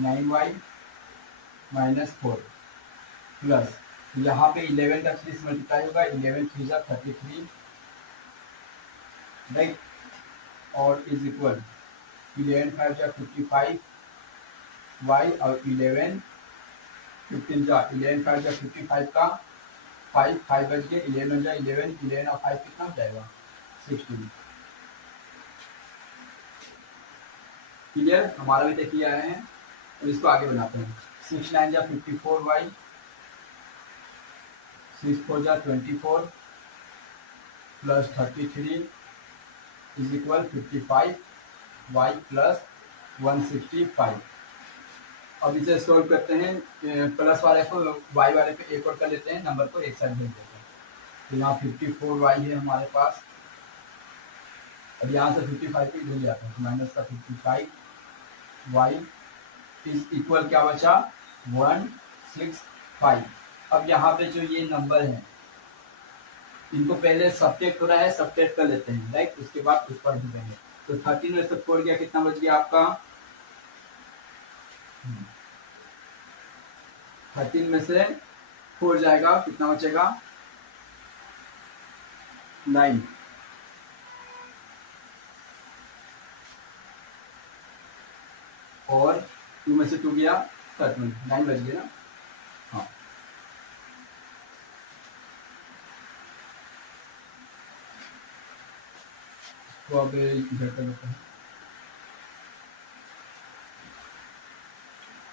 9y माइनस 4 प्लस यहाँ पे 11 का 3 से मल्टीप्लाई होगा, 11 3 जा 33, राइट। और इज इक्वल 11 5 जा 55 y और 11 15 जा 11 5 जा 55 का 5 5 बच गए, 11 जा 11, 11 और 5 कितना हो जाएगा 16। क्लियर। हमारा भी देखिए आए हैं और इसको आगे बनाते हैं। 6 9 जा 54y, 6 4 जा 24 plus 33 is equal 55y plus 165। अब इसे सॉल्व करते हैं, प्लस वाले को y वाले पे एक और कर लेते हैं, नंबर को एक साइड भेज देते हैं। तो यहाँ 54y है हमारे पास, और यहाँ से 55 पे इधर जाते हैं, माइनस का 55y इज इक्वल क्या बचा 165। अब यहाँ पे जो ये नंबर है इनको पहले सब्ट्रैक्ट हो रहा है, सब्ट्रैक्ट कर लेते हैं, राइट, उसके बाद उस पर भेजेंगे। तो 13 में से 4 गया, कितना बच गया आपका 13 में से 4 जाएगा, कितना बचेगा 9। और 2 में से 2 गया 13, 9 बच गया ना। हाँ, तो अब इधर कर लेते हैं,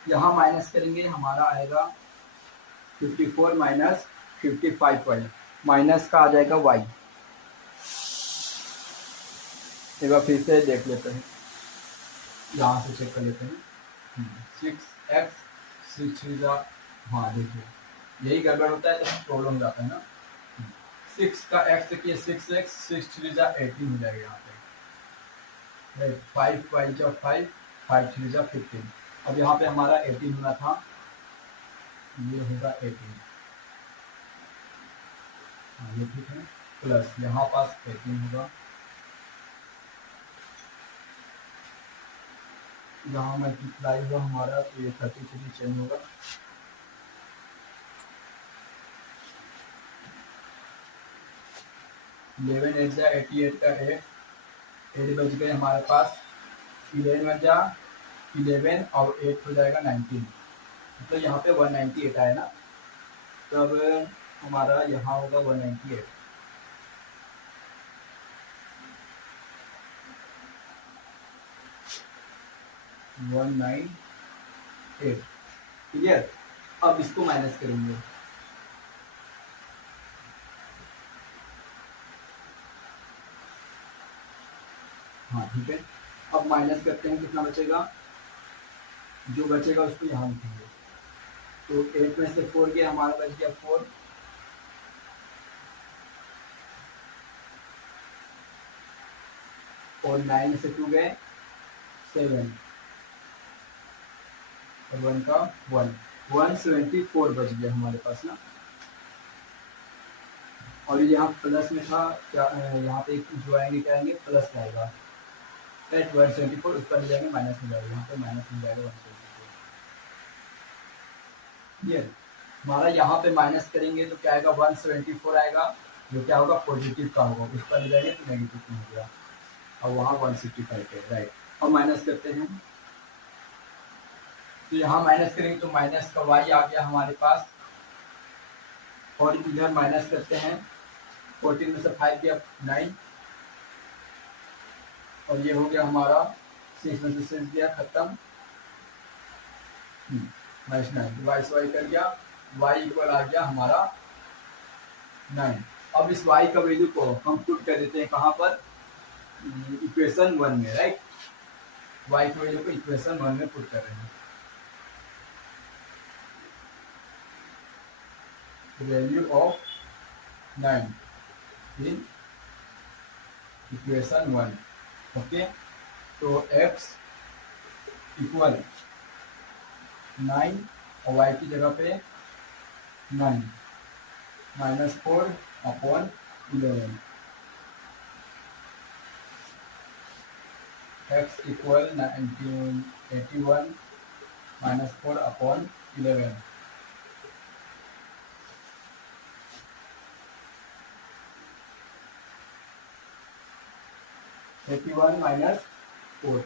यहाँ माइनस करेंगे, हमारा आएगा 54 माइनस 55y, माइनस का आ जाएगा y। एक बार फिर से देख लेते हैं, यहाँ से चेक कर लेते हैं। 6x 6 हाँ देखिए यही गड़बड़ होता है तो प्रॉब्लम हो जाता है ना। 6 का x देखिए 6x 6 3 जा 18 हो जाएगा यहाँ पे, 5 5 जा 5 5 3 जा 15। अब यहाँ पे हमारा 18 होना था, ये होगा 18, हाँ ये ठीक है, प्लस यहाँ पास 18 होगा, यहाँ मल्टीप्लाई हुआ हमारा तो ये 33 चेंज होगा। इलेवन 8 जा 88 का 8 बच गए हमारे पास, 11 जा 11 और 8 हो जाएगा 19, तो यहाँ पे 198 आया ना, तब हमारा यहाँ होगा 198। क्लियर। अब इसको माइनस करेंगे, हाँ ठीक है। अब माइनस करते हैं, कितना बचेगा, जो बचेगा उसको यहाँ लिखेंगे। तो 8 में से 4 गया, हमारा बच गया 4, और 9 में से 2 गए 7, और 1 का 1, 174 बच गया हमारे पास ना। और यहाँ प्लस में था क्या, यहाँ पे जो आएंगे क्या आएंगे, प्लस आएगा, राइट, 174 उस पर जाएंगे माइनस में जाएगा, यहाँ पे माइनस में जाएगा 174। ये हमारा यहाँ पे माइनस करेंगे तो क्या आएगा 174 आएगा, जो क्या होगा पॉजिटिव का होगा, उस पर जाएंगे तो नेगेटिव में हो गया, और वहाँ 165 है, राइट। और माइनस करते हैं, तो यहाँ माइनस करेंगे तो माइनस का y आ गया हमारे पास, और इधर माइनस करते हैं, 14 में से 5 गया 9, और ये हो गया हमारा 6 में से 6 गया खत्म, माइनस 9, वाई से वाई कर गया, y इक्वल आ गया हमारा 9। अब इस y का वैल्यू को हम पुट कर देते हैं कहाँ पर, इक्वेशन 1 में, राइट, y की वैल्यू को इक्वेशन 1 में पुट कर रहे हैं। Value of 9 in equation 1, okay. तो x इक्वल 9 और y की जगह पे 9 माइनस 4/11, x इक्वल 81 माइनस 4/11। -4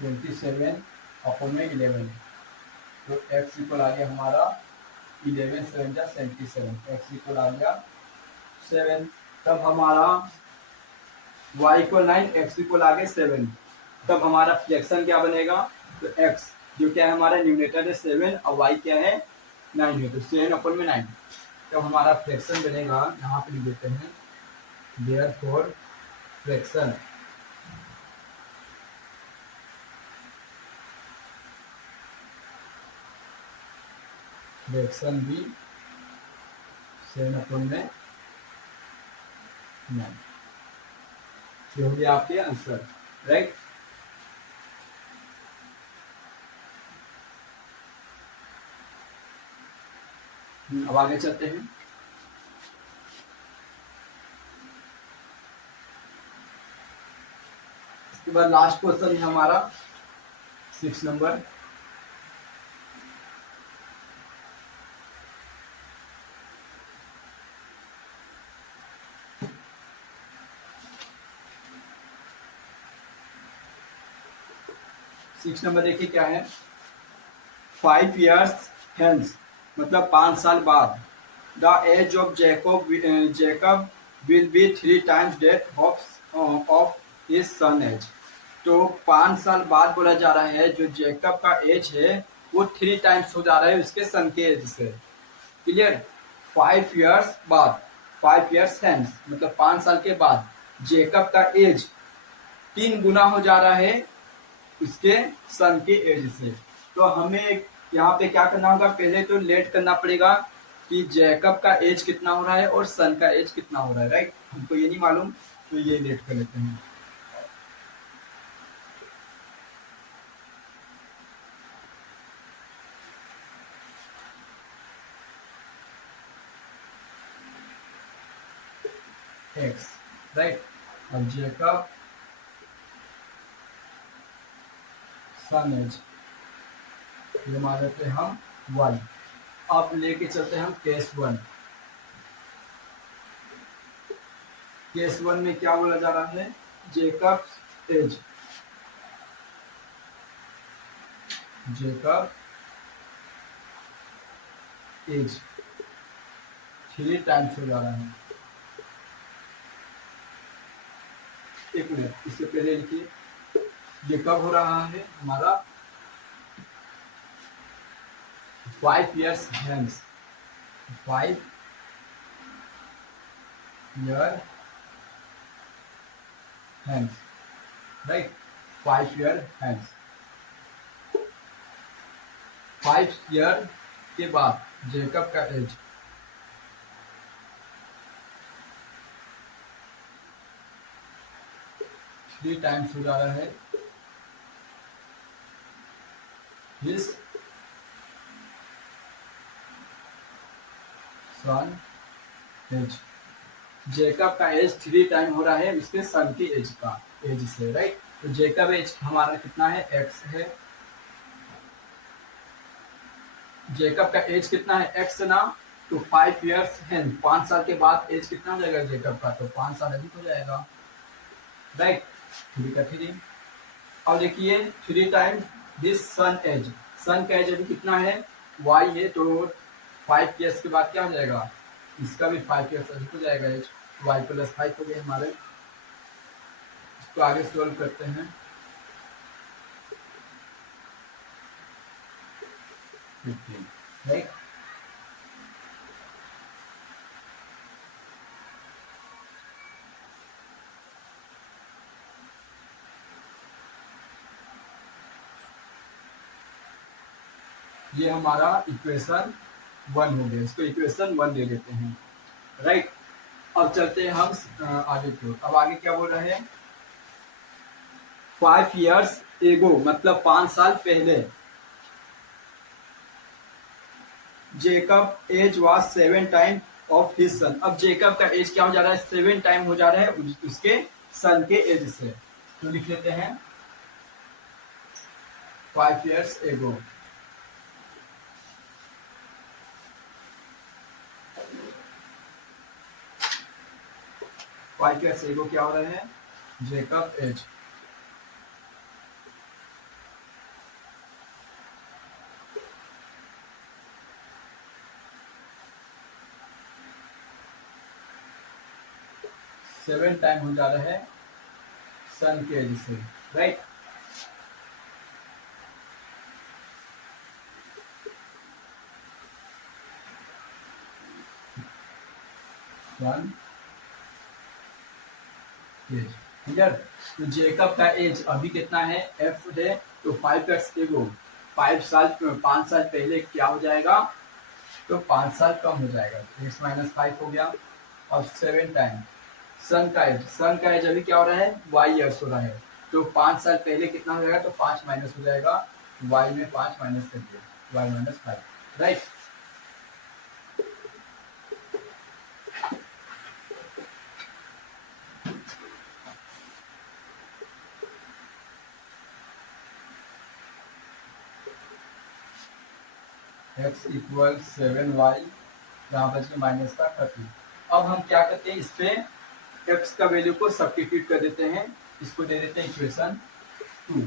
27/11, तो x इक्वल आ गया हमारा 11 7 जा 77, x इक्वल आ गया 7। तब हमारा y इक्वल 9, x इक्वल आ गया 7, तब हमारा फ्रैक्शन क्या बनेगा, तो x जो क्या है हमारा न्यूमरेटर है 7 और y क्या है 9 है, तो 7/9। तब हमारा फ्रैक्शन बनेगा, यहाँ पे लिख देते हैं देयरफॉर फ्रैक्शन भी 7/9। ये हो गया आपके आंसर, राइट। अब आगे चलते हैं। इसके बाद लास्ट क्वेश्चन है हमारा 6 नंबर। देखिए क्या है, 5 years hence मतलब 5 साल बाद, the age of Jacob will be 3 times that of his son age. तो 5 साल बाद बोला जा रहा है जो जेकब का एज है वो 3 times हो जा रहा है उसके सन के एज से। क्लियर। 5 years बाद, 5 years hence मतलब 5 साल के बाद जेकब का एज 3 गुना हो जा रहा है उसके सन के एज से। तो हमें यहाँ पे क्या करना होगा, पहले तो लेट करना पड़ेगा कि जैकब का एज कितना हो रहा है और सन का एज कितना हो रहा है, राइट। हमको ये नहीं मालूम, तो ये लेट कर लेते हैं। एक्स, राइट, और जैकब सन एज ये मान लेते हैं हम वन। अब लेके चलते हैं हम केस वन। केस वन में क्या बोला जा रहा है, Jacob age, Jacob age 3 times हो जा रहा है। एक मिनट, इससे पहले लिखिए ये कब हो रहा है हमारा 5 years hence, 5 year hence, right, 5 year hence, 5 year के बाद जेकब का एज 3 times हो जा रहा है his son एज। जेकब का एज 3 टाइम हो रहा है उसके सन की एज का एज से, राइट। तो जेकब एज हमारा कितना है, एक्स है। जेकब का एज कितना है, एक्स ना, तो 5 years है, 5 साल के बाद एज कितना हो जाएगा जेकब का, तो 5 साल अधिक हो जाएगा, राइट। 3 का 3। और देखिए 3 times दिस सन एज, सन का एज अभी कितना है, वाई है, तो 5 years के बाद क्या हो जाएगा, इसका भी 5 years अधिक हो जाएगा एज, वाई प्लस 5 हो गए हमारे। इसको आगे सॉल्व करते हैं। राइट, ये हमारा इक्वेशन 1 हो गया, इसको इक्वेशन 1 ले लेते हैं, राइट। अब चलते हैं हम आगे की ओर। अब आगे क्या बोल रहे हैं, 5 years एगो मतलब 5 साल पहले Jacob age was 7 time of his son. अब जेकब का एज क्या हो जा रहा है, 7 टाइम हो जा रहा है उसके सन के एज से। तो लिख लेते हैं 5 years एगो, एगो क्या हो रहा है, जेकब एज 7 टाइम हो जा रहा है सन के एज से, राइट। सन एज। क्लियर। तो जेकब का एज अभी कितना है, एफ है, तो 5 ईयर्स एगो, 5 साल पहले क्या हो जाएगा, तो 5 साल कम हो जाएगा, एक्स माइनस 5 हो गया। और 7 टाइम सन का एज अभी क्या हो रहा है, वाई ईयर्स हो रहा है, तो 5 साल पहले कितना हो जाएगा, तो 5 माइनस हो जाएगा, वाई में 5 माइनस कर दिया, Y minus 5, right. x equal 7y, यहाँ बच के माइनस का 30। अब हम क्या करते हैं, इस पे x का वैल्यू को सब्स्टिट्यूट कर देते हैं, इसको दे देते हैं equation 2।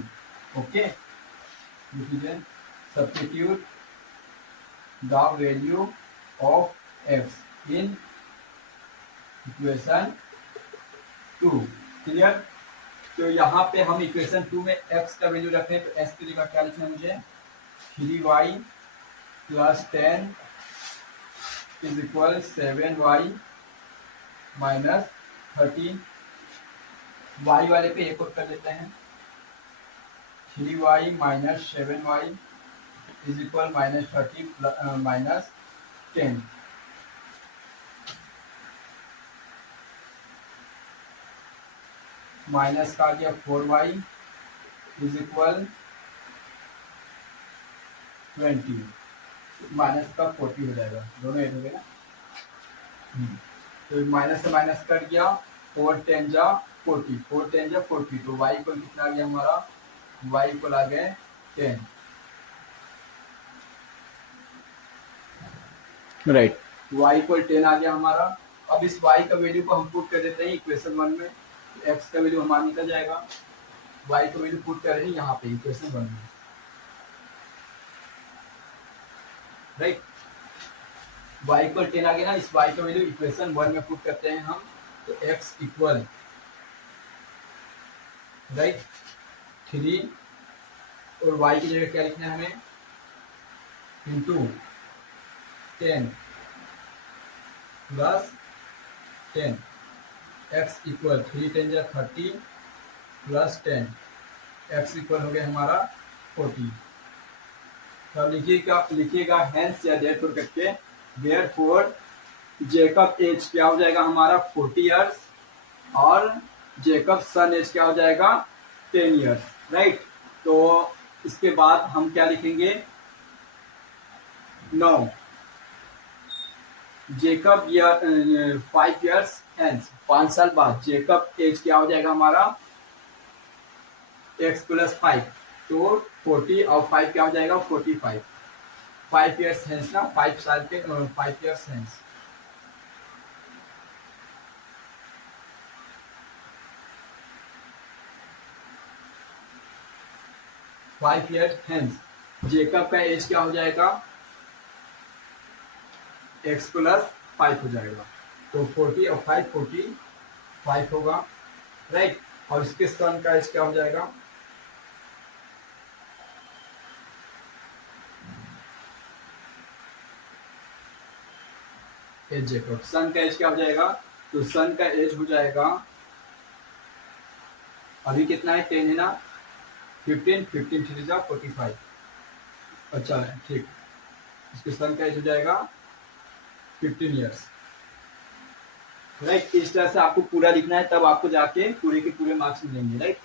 Okay, substitute the value of x in equation 2। Clear. तो यहाँ पे हम इक्वेशन 2 में x का वैल्यू रखते हैं, तो x की जगह क्या लिखना है मुझे, 3y plus 10 is equal 7y minus 13। y वाले पे एक और कर देते हैं, 3y minus 7y is equal minus 30 minus 10। Minus का आ गया 4y इज इक्वल 20, माइनस का 40 हो जाएगा, दोनों ऐड हो गए ना। तो माइनस से माइनस कट गया, 4 10 जा 40, 4 10 जा 40, तो y इक्वल कितना आ गया हमारा, y इक्वल आ गए 10, राइट। y इक्वल 10 आ गया हमारा। अब इस y का वैल्यू को हम पुट कर देते हैं इक्वेशन 1 में, x का वैल्यू हमारा निकल जाएगा, y का वैल्यू पुट कर रहे हैं यहाँ पे इक्वेशन 1 में, राइट। y इक्वल 10 आ गया ना, इस y का वैल्यू इक्वेशन 1 में पुट करते हैं हम, तो x इक्वल, राइट, 3 और y की जगह क्या लिखना है हमें, इंटू 10 प्लस 10, x इक्वल 3 10 जा 30 प्लस 10, x इक्वल हो गया हमारा 40। तो लिखिएगा हेंस या देयरफॉर करके, देयरफॉर जेकब एज क्या हो जाएगा हमारा 40 इयर्स, और जेकब सन एज क्या हो जाएगा 10 इयर्स, राइट। तो इसके बाद हम क्या लिखेंगे, 9 जेकब 5 इयर्स हेंस, 5 साल बाद जेकब एज क्या हो जाएगा हमारा x प्लस 5, तो 40 और 5 क्या हो जाएगा 45, 5 इयर्स हेंस ना, 5 साल के 5 years hence. Five year hence Jacob का एज क्या हो जाएगा, x प्लस 5 हो जाएगा, तो 40 और 5 45 होगा, राइट। और इसके सन का एज क्या हो जाएगा, एज जेकब, सन का एज क्या हो जाएगा, तो सन का एज हो जाएगा, अभी कितना है 10 है ना, 15 15 3 जा 45, अच्छा है ठीक। इसके सन का एज हो जाएगा 15 इयर्स, राइट। इस तरह से आपको पूरा लिखना है, तब आपको जाके पूरे के पूरे मार्क्स मिलेंगे, राइट।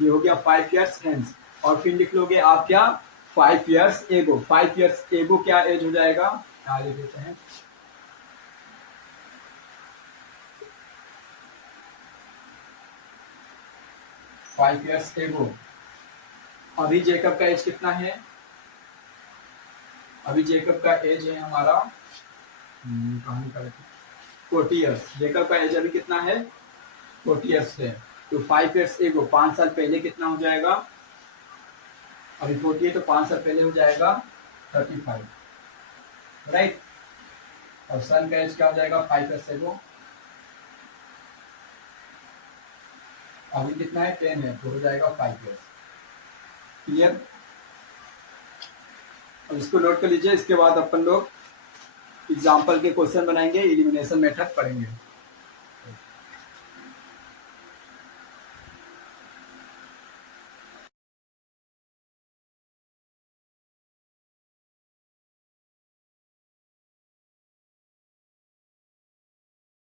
ये हो गया 5 इयर्स हेंस, और फिर लिख लोगे आप क्या, 5 इयर्स एगो, 5 इयर्स एगो क्या एज हो जाएगा, आगे देते हैं, 5 इयर्स एगो। अभी जेकब का एज कितना है, अभी जेकब का एज है हमारा 40 इयर्स, जेकब का एज अभी कितना है 40 इयर्स है, तो 5 इयर्स एगो 5 साल पहले कितना हो जाएगा, अभी 40 है तो 5 साल पहले हो जाएगा 35, राइट। और सन का एज क्या हो जाएगा 5 इयर्स एगो, अभी कितना है 10 है, तो हो जाएगा 5 इयर्स। क्लियर। अब इसको नोट कर लीजिए, इसके बाद अपन लोग एग्जाम्पल के क्वेश्चन बनाएंगे, एलिमिनेशन मेथड पढ़ेंगे।